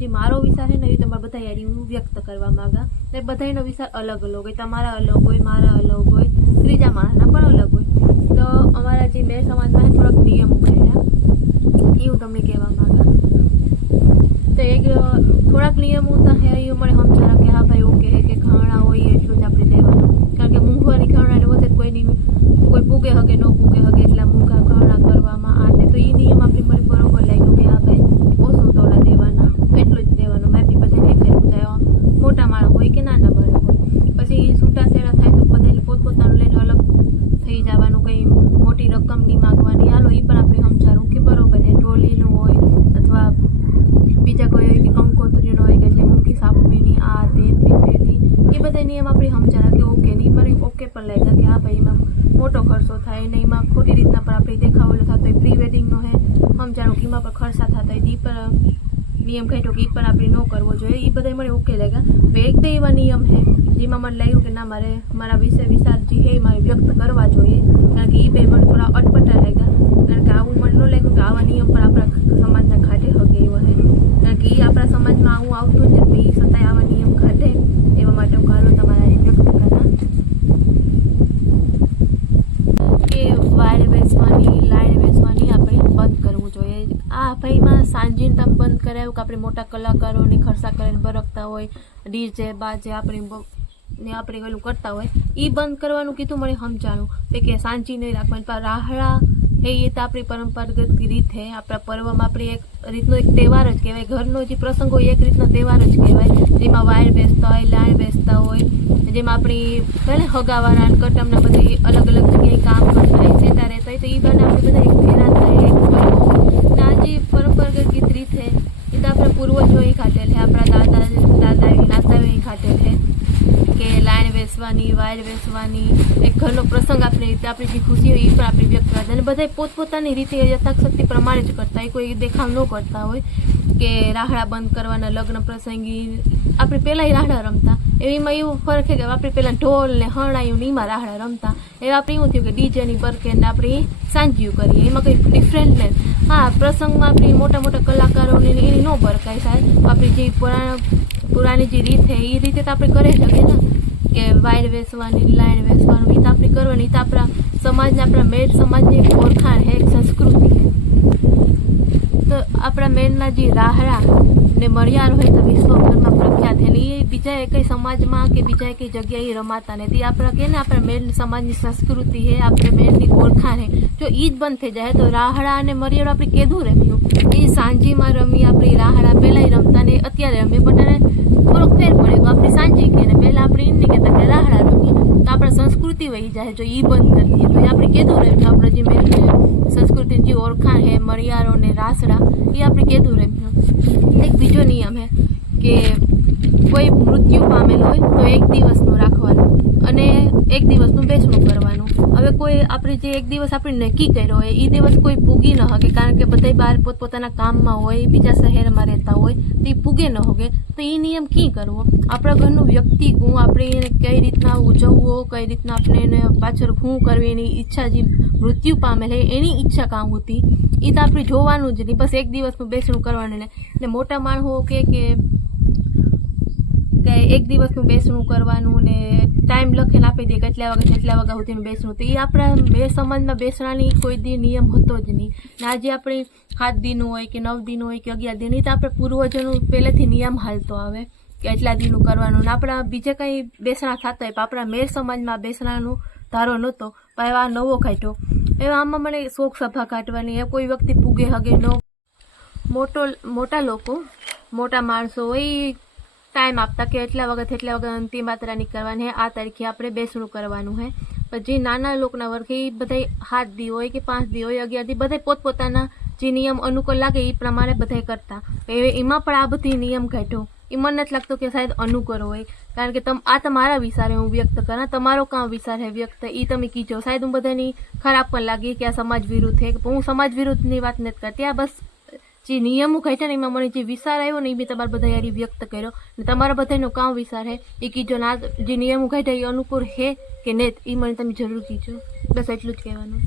જે મારો વિચાર है ने એ તમારે બધા યાર હું વ્યક્ત કરવા માંગા ને બધાનો વિચાર અલગ અલગ હોય, તમારા અલગ હોય, મારા અલગ હોય, ત્રીજા માણસના પણ અલગ હોય। તો અમારા જે મેર સમાજમાં થોડાક નિયમો કર્યા એ હું તમને કહેવા માંગા। तो एक थोड़ा नियम होता है ये मैंने हम चारा कि हाँ भाई ओके है कि खाना हो एटलू ज अपने देवानुं, कारण के मूंघवारी खाना ने वधे कोई पूगे हगे न पूगे हगे एटला मूंघा खाना करवामां आते, तो ये नियम आपणे મને बरोबर लाग्यो कि हाँ भाई ओछो तोड़ा देवाना, एटलू ज देवानुं। मैं बधाने देखाड्युं चाहे मोटा माणस होय कि नाना माणस होय। पछी छूटाछेड़ा थाय तो बधाने पोतपोतानुं लईने अलग थई जवानुं, कई मोटी रकम नहीं मांगवानी। हालो ई पण आपणे समजावुं कि बरोबर है, टोलीनुं होय अथवा बीजा कोई हो कि कंकोत्रीनो हो कि मूंगी सापवीनी आ तेली ये बधा नियम आपणे समजाणा कि ओके नहीं मने ओके पण लाग्या कि हाँ भाई एमां मोटो खर्चो थाय ने एमां खोटी रीतना पर आपणे देखावेलो थतो होय। प्री वेडिंगनो है समजाणो कि एमां पर खर्चा थता होय, ई पर नियम काढ्यो कि ई पण आपणे न करवो जोईए। ई बधा मने ओके लाग्या। एक तो एवा नियम है जेमां मने लाग्युं कि ना मारे मारा विषय विचार जे है मारे व्यक्त करवा जोईए, कारण कि ई बे मने थोड़ा अटपटा लाग्या। कारण कि आवुं मने न लाग्युं कि आवा नियम पर आपणा समाजना खाटे हगे एवा है, कारण कि आपणा समाजमां आवुं आवतुं ज नथी, छतांय आवा नियम खाटे एवा माटे हुं कालो तमारा व्यक्त करा के वायर वेचवानी लाइन वेचवानी आपणे बंध करवुं जोईए। आ भाईमां सांजीने तमे बंध कराव्युं कि आपणे मोटा कलाकारोने खर्चा करीने बरकता होय, डीजे बाजे आपणे ने आपणे पेલું करता होय, ई बंध करवानुं कीधुं मने समजाणुं के सांजी नहीं राखवानी। पर राहड़ा है ये तो अपनी परंपरागत रीत है, अपना पर्व में अपनी एक रीतनो एक तहेवार ज कहेवाय। घरनो जे प्रसंग होय एक रीतना तहेवार ज कहेवाय, जेमां वायर बेचता होय, लाइन बेचता होय, जेमां अपनी भले हगावाना कटमना बधाय अलग अलग जग्याए काम करता होय, सेटा रहता होय, तो ई बाने आपणे बधा एक भेरा थाय एक पर्व ना जे परंपरागत रीत है ये तो अपना पूर्वजोए खाटेल है, अपना दादा नाताओए खाटेल है कि लाइन वेचवानी वायर वेचवानी एक घरनो प्रसंग आपणे रीते आपणी जे खुशी होय ए पण आपणे व्यक्त करता अने बधाय पोतपोतानी रीते यथाशक्ति प्रमाणे ज करता होय। कोई देखाव न करता होय के राहड़ा बंद करवाना लग्न प्रसंगी आपणे पहेलाय राहड़ा रमता, एवीमां एवो फरक है कि आपणे पहेला ढोल ने हरणायुं ने एमां राहड़ा रमता, एवा आपणे एवुं थयुं कि डीजे नी बरके ने आपणे सांजिયું કરીએ, एमां कोई डिफरंट नहीं। हाँ प्रसंगमां आपणे मोटा मोटा कलाकारोने एनी न बरकाय साहेब, आपणी जे पुरानी जी रीत है ये रीते तो आपणे करे सके ना कि वायर वेचवानी लाइन वेचवानी तो आपणे करवानी, तो अपना समाज ने अपना मेर समाज ने एक ओळखाण है, एक संस्कृति है। तो अपना मेरना जी राहड़ा ने मळियार होय तो विश्वभर में प्रख्यात है, ये बीजा एक समाज में कि बीजा एक जगह रमाता नहीं। अपना के अपना मेर समाज की संस्कृति है, अपने मेर की ओळखाण है। जो ईज बंद थी जाए तो राहड़ा ने मळियार आपणे केदुं रम्युं, ए सांजी में रमी आपणे राहड़ा पहेला रमता ने अत्यारे रमी पण थोड़ोक फेर पड़े गयो। आपणे सांजी के पहला आपणे एम नहीं कहता कि राहड़ा रमी तो अपना संस्कृति वही जाए। जो ई बंद कर दिए तो आपणे केदुं रम्युं, अपना जे मेर संस्कृति जी ओळखाण है मळियारो ने रासड़ा ये आपणे केदुं रम्युं। एक बीजो नियम है कि कोई मृत्यु पामेल होय तो एक दिवसनुं राखवानुं अने एक दिवसनुं बेसणुं करवानुं। हवे कोई आपणे जे एक दिवस आपणे नक्की कर्यो होय ए दिवस कोई पूगी न हके, कारण के बधाय बहार पोतपोताना काममां होय, बीजा शहेरमां रहेता होय तो ए पूगे न हके, तो ए नियम की करवो। आपणा घरनुं व्यक्ति गुण आपणे एने कई रीतना उजववो, कई रीतना आपणे एने पाछळ हुं करवी एनी इच्छा जे मृत्यु पामेल है एनी इच्छा कां होती ए तो आपणे जोवानुं ज नहीं, बस एक दिवसनुं बेसणुं करवानुं ने मोटा माणसो के एक दिवसनुं बेसणुं करवानुं ने टाइम लखीने आपी दे કેટલા વાગ્યા સુધીનું બેસણું, તો એ આપણા બે સમાજમાં બેસવાની કોઈ દી નિયમ હતો જ નહીં। ને આજે આપણે 7 દિન હોય કે 9 દિન હોય કે 11 દિન, તો આપણે પૂર્વજોનું પહેલેથી નિયમ હાલતો આવે કે એટલા દિનનું કરવાનું। ને આપણા બીજે કંઈ બેસણા થતા હોય પણ આપણા મેર સમાજમાં બેસણાનો ધારો નહોતો, પણ એવા નવો કાઢ્યો। એવા આમાં મને શોક સભા કાઢવાની, એ કોઈ વ્યક્તિ પૂગે હગે ન, મોટા લોકો મોટા માણસો હોય टाइम आपता कि एटला वागे अंतिम यात्रा नहीं करवानी है, आ तारीखे आपणे बेसणुं करवानुं है। पर जे नाना लोकना वर्ग ए बधाय 7 दी होय कि 5 दी होय 11 दी बधाय पोतपोताना जे नियम अनुकूल लागे ए प्रमाणे बधाय करता। एमां पण आ बधी नियम काढ्यो ए मने नथी लागतो कि शायद अनुकूल होय, कारण के आ तमारा विचार हूँ व्यक्त करा, तमारो क्या विचार है व्यक्त ए तमे कीजो। शायद हूँ बधानी खराब पण लागी कि आ समाज विरुद्ध है, हूँ समाज विरुद्धनी वात नथी करती। आ बस जे नियमों काढ्या ने एमां मने जे विचार आव्यो ने ए बी तमारे बधाए यारी व्यक्त कर्यो ने तमारा बधानो क्या विचार है ए कीजो। ना जे नियमों काढ्या ए अनुकूल है कि नहीं ए मने तमे जरूर कीजो। बस एटलुं ज कहेवानुं।